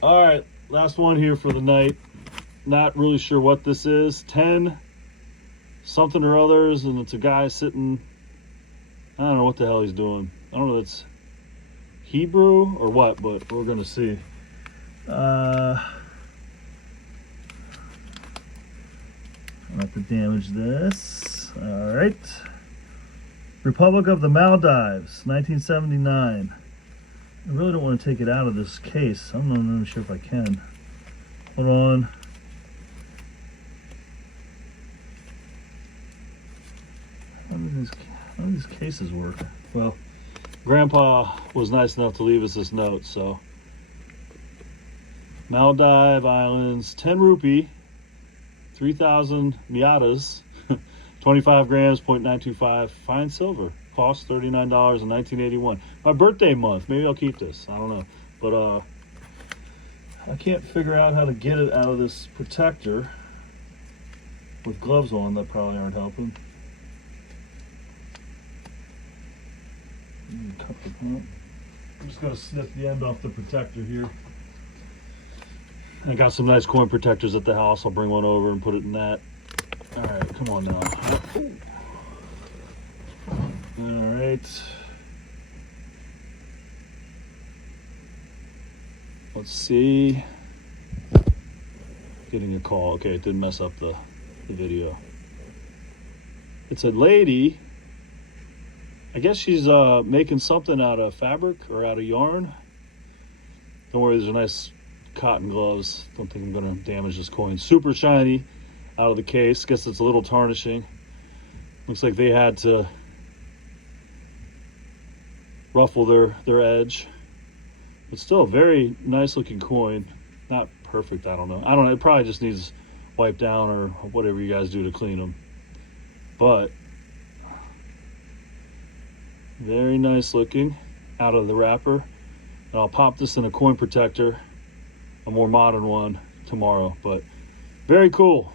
All right, last one here for the night. Not really sure what this is. 10 something or others, and it's a guy sitting. I don't know what the hell he's doing. I don't know if it's Hebrew or what, but we're gonna see. Not to damage this. All right. Republic of the Maldives, 1979. I really don't want to take it out of this case. I'm not even sure if I can. Hold on. How do these cases work? Well, Grandpa was nice enough to leave us this note, so. Maldive Islands, 10 rupee, 3,000 miatas, 25 grams, 0.925, fine silver. Cost $39 in 1981. My birthday month. Maybe I'll keep this. I don't know. But I can't figure out how to get it out of this protector with gloves on. That probably aren't helping. I'm just going to snip the end off the protector here. I got some nice coin protectors at the house. I'll bring one over and put it in that. All right, come on now. All right. Let's see. Getting a call. Okay, it didn't mess up the video. It's a lady. I guess she's making something out of fabric or out of yarn. Don't worry, there's a nice cotton gloves. Don't think I'm gonna damage this coin. Super shiny out of the case. Guess it's a little tarnishing. Looks like they had to ruffle their edge, but still a very nice looking coin. Not perfect, I don't know, it probably just needs wiped down or whatever you guys do to clean them, but very nice looking out of the wrapper. And I'll pop this in a coin protector, a more modern one, tomorrow. But very cool.